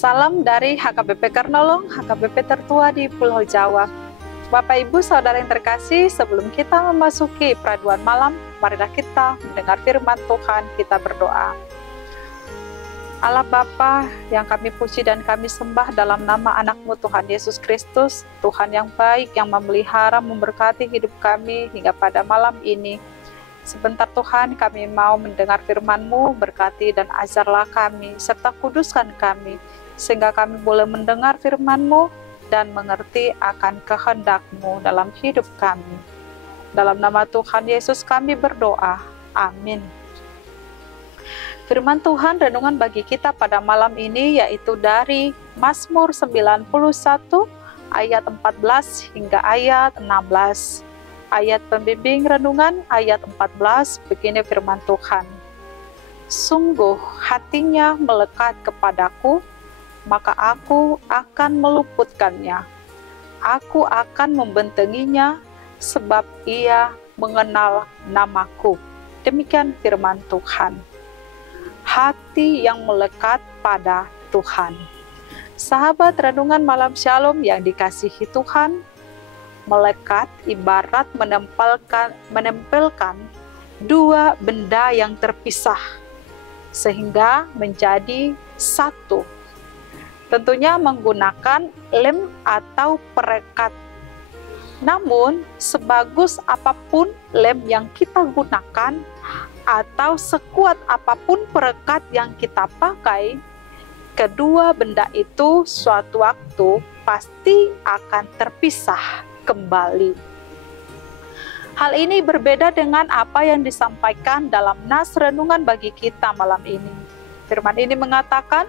Salam dari HKBP Karnolong, HKBP tertua di Pulau Jawa. Bapak Ibu Saudara yang terkasih, sebelum kita memasuki peraduan malam, marilah kita mendengar firman Tuhan, kita berdoa. Allah Bapa yang kami puji dan kami sembah dalam nama anak-Mu Tuhan Yesus Kristus, Tuhan yang baik yang memelihara, memberkati hidup kami hingga pada malam ini. Sebentar Tuhan, kami mau mendengar firman-Mu, berkati dan ajarlah kami, serta kuduskan kami, sehingga kami boleh mendengar firman-Mu dan mengerti akan kehendak-Mu dalam hidup kami. Dalam nama Tuhan Yesus kami berdoa. Amin. Firman Tuhan renungan bagi kita pada malam ini yaitu dari Mazmur 91 ayat 14 hingga ayat 16. Ayat pembimbing renungan ayat 14, begini firman Tuhan. Sungguh hatinya melekat kepadaku, maka aku akan meluputkannya. Aku akan membentenginya, sebab ia mengenal namaku. Demikian firman Tuhan. Hati yang melekat pada Tuhan. Sahabat renungan malam Shalom yang dikasihi Tuhan, melekat ibarat menempelkan dua benda yang terpisah sehingga menjadi satu. Tentunya menggunakan lem atau perekat. Namun, sebagus apapun lem yang kita gunakan atau sekuat apapun perekat yang kita pakai, kedua benda itu suatu waktu pasti akan terpisah kembali. Hal ini berbeda dengan apa yang disampaikan dalam nas renungan bagi kita malam ini. Firman ini mengatakan,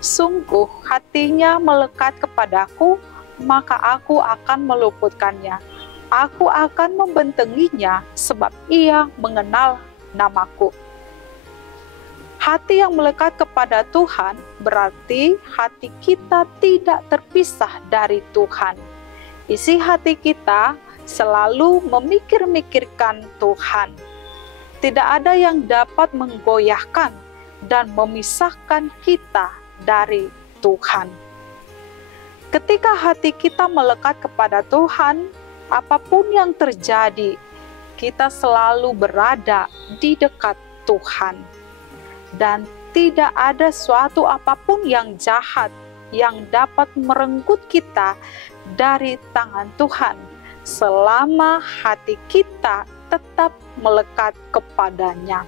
sungguh hatinya melekat kepadaku, maka aku akan meluputkannya. Aku akan membentenginya, sebab ia mengenal namaku. Hati yang melekat kepada Tuhan berarti hati kita tidak terpisah dari Tuhan. Isi hati kita selalu memikir-mikirkan Tuhan. Tidak ada yang dapat menggoyahkan dan memisahkan kita dari Tuhan. Ketika hati kita melekat kepada Tuhan, apapun yang terjadi, kita selalu berada di dekat Tuhan. Dan tidak ada suatu apapun yang jahat yang dapat merenggut kita dari tangan Tuhan selama hati kita tetap melekat kepadanya.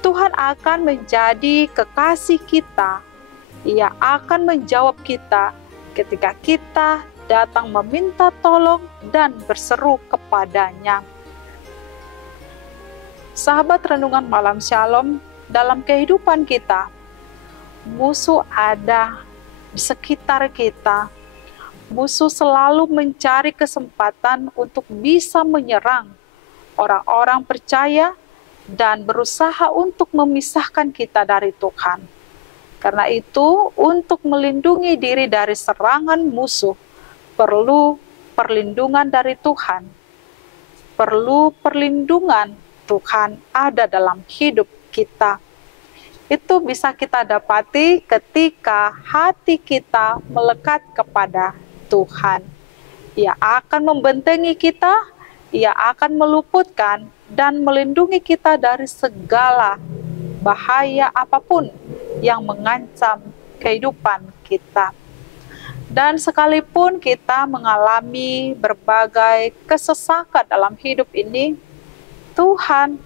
Tuhan akan menjadi kekasih kita. Ia akan menjawab kita ketika kita datang meminta tolong dan berseru kepadanya. Sahabat renungan malam Shalom, dalam kehidupan kita, musuh ada di sekitar kita. Musuh selalu mencari kesempatan untuk bisa menyerang orang-orang percaya dan berusaha untuk memisahkan kita dari Tuhan. Karena itu, untuk melindungi diri dari serangan musuh, perlu perlindungan dari Tuhan. Perlu perlindungan Tuhan ada dalam hidup kita. Itu bisa kita dapati ketika hati kita melekat kepada Tuhan. Ia akan membentengi kita, ia akan meluputkan dan melindungi kita dari segala bahaya apapun yang mengancam kehidupan kita. Dan sekalipun kita mengalami berbagai kesesakan dalam hidup ini, Tuhan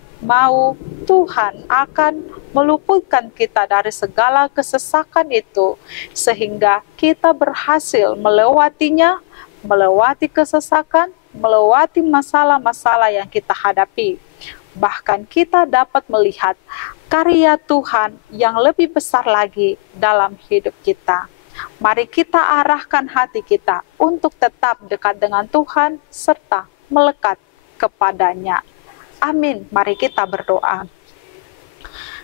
akan meluputkan kita dari segala kesesakan itu, sehingga kita berhasil melewatinya, melewati kesesakan, melewati masalah-masalah yang kita hadapi. Bahkan kita dapat melihat karya Tuhan yang lebih besar lagi dalam hidup kita. Mari kita arahkan hati kita untuk tetap dekat dengan Tuhan serta melekat kepadanya. Amin. Mari kita berdoa.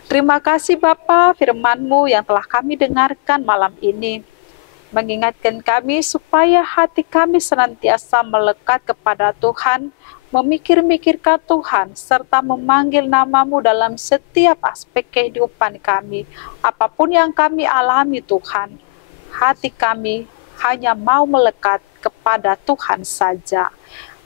Terima kasih Bapa, firman-Mu yang telah kami dengarkan malam ini. Mengingatkan kami supaya hati kami senantiasa melekat kepada Tuhan, memikir-mikirkan Tuhan, serta memanggil namamu dalam setiap aspek kehidupan kami. Apapun yang kami alami Tuhan, hati kami hanya mau melekat kepada Tuhan saja.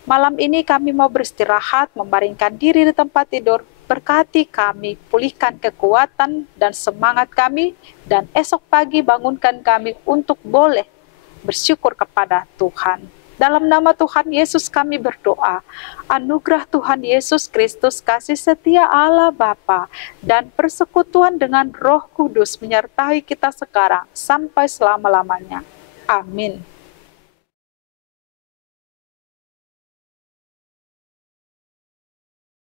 Malam ini kami mau beristirahat, membaringkan diri di tempat tidur. Berkati kami, pulihkan kekuatan dan semangat kami, dan esok pagi bangunkan kami untuk boleh bersyukur kepada Tuhan. Dalam nama Tuhan Yesus kami berdoa. Anugerah Tuhan Yesus Kristus, kasih setia Allah Bapa, dan persekutuan dengan Roh Kudus menyertai kita sekarang sampai selama-lamanya. Amin.